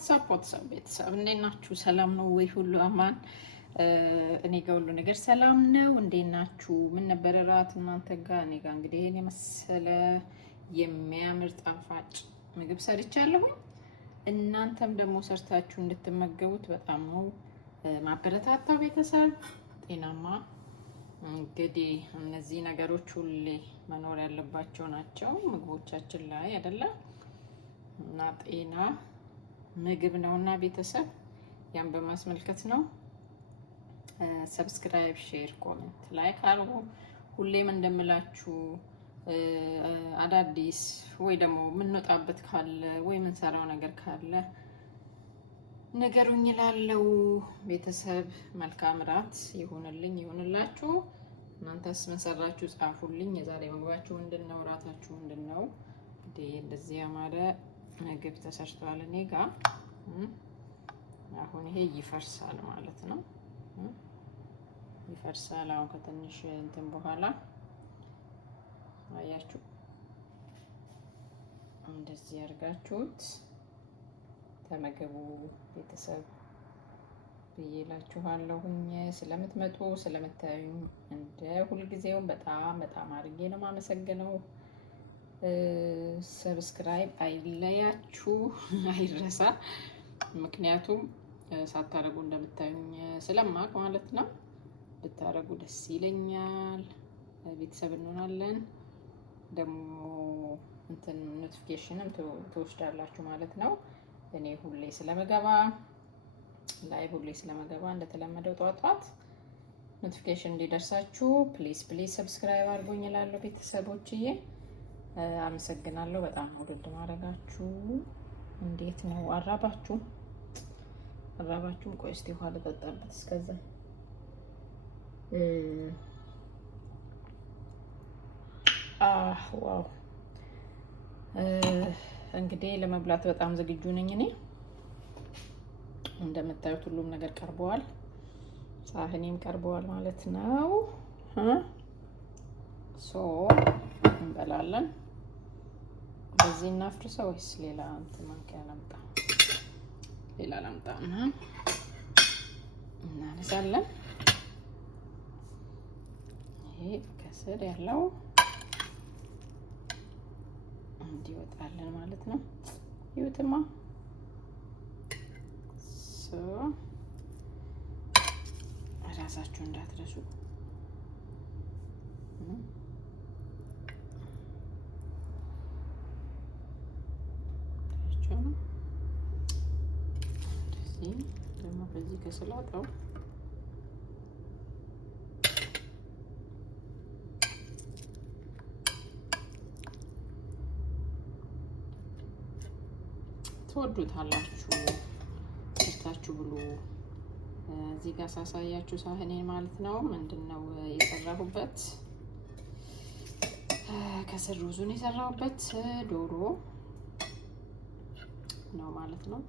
ዋትሳፕ ቤተሰብ እንዴት ናችሁ? ሰላም ነው ወይ? ሁሉ አማን? እኔ ጋር ሁሉ ነገር ሰላም ነው። እንዴት ናችሁ? ምን ነበር እራት እናንተ ጋር? እኔ ጋር እንግዲህ ይሄን የመሰለ የሚያምር ጣፋጭ ምግብ ሰርቻለሁ። እናንተም ደግሞ ሰርታችሁ እንድትመገቡት በጣም ነው ማበረታታው። ቤተሰብ ጤናማ እንግዲህ እነዚህ ነገሮች ሁሌ መኖር ያለባቸው ናቸው ምግቦቻችን ላይ አይደለም እና ጤና ምግብ ነውና ቤተሰብ ያን በማስመልከት ነው። ሰብስክራይብ፣ ሼር፣ ኮሜንት፣ ላይክ አድርጉ። ሁሌም እንደምላችሁ አዳዲስ ወይ ደግሞ የምንወጣበት ካለ ወይ የምንሰራው ነገር ካለ ነገሩኝ እላለሁ። ቤተሰብ መልካም ራት ይሁንልኝ ይሁንላችሁ። እናንተስ ምን ሰራችሁ? ጻፉልኝ። የዛሬ ምግባችሁ ምንድነው? ራታችሁ ምንድነው? እንግዲህ እንደዚህ ያማረ ምግብ ተሰርቷል እኔ ጋር። አሁን ይሄ ይፈርሳል ማለት ነው። ይፈርሳል አሁን ከትንሽ እንትን በኋላ አያችሁ፣ እንደዚህ ያርጋችሁት ተመገቡ ቤተሰብ ብዬላችኋለሁኝ። ስለምትመጡ ስለምታዩኝ እንደ ሁልጊዜው በጣም አድርጌ ነው የማመሰግነው። ሰብስክራይብ አይለያችሁ አይረሳ። ምክንያቱም ሳታረጉ እንደምታዩኝ ስለማቅ ማለት ነው። ብታረጉ ደስ ይለኛል። ቤተሰብ እንሆናለን። ደግሞ እንትን ኖቲፊኬሽንም ትወስዳላችሁ ማለት ነው። እኔ ሁሌ ስለመገባ እንደተለመደው ጧት ኖቲፊኬሽን እንዲደርሳችሁ ፕሊዝ ሰብስክራይብ አድርጉኝ እላለሁ ቤተሰቦችዬ። አመሰግናለሁ። በጣም ውድድ ማድረጋችሁ። እንዴት ነው? አራባችሁም? ቆይ እስቲ ውሃ ልጠጣበት እስከዛ። ዋው! እንግዲህ ለመብላት በጣም ዝግጁ ነኝ እኔ። እንደምታዩት ሁሉም ነገር ቀርበዋል። ሳህኔም ቀርበዋል ማለት ነው። እንበላለን። በዚህ እናፍርሰው ወይስ ሌላ እንትን ማንኪያ ላምጣ? ሌላ ላምጣና እናነሳለን። ይሄ ከስር ያለው እንዲወጣለን ማለት ነው። ይውትማ እራሳችሁ እንዳትረሱ። እንደዚህ ደግሞ በዚህ ከስላጣው ትወዱታላችሁ። ሰርታችሁ ብሉ። እዚህ ጋር ሳሳያችሁ ሳህኔን ማለት ነው ምንድነው የሰራሁበት? ከስር ሩዙን የሰራሁበት ዶሮ ነው ማለት ነው።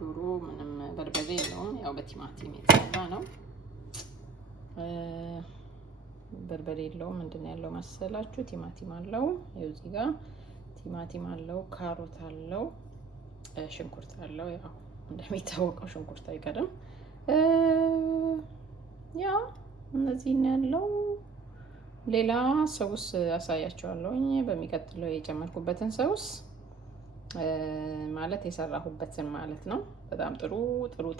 ዶሮ ምንም በርበሬ የለውም፣ ያው በቲማቲም የተሰራ ነው። በርበሬ የለውም። ምንድነው ያለው መሰላችሁ? ቲማቲም አለው። ይኸው እዚህ ጋር ቲማቲም አለው፣ ካሮት አለው፣ ሽንኩርት አለው። ያው እንደሚታወቀው ሽንኩርት አይቀርም። ያ እነዚህ ነው ያለው። ሌላ ሰውስ አሳያችኋለሁኝ በሚቀጥለው የጨመርኩበትን ሰውስ ማለት የሰራሁበትን ማለት ነው። በጣም ጥሩ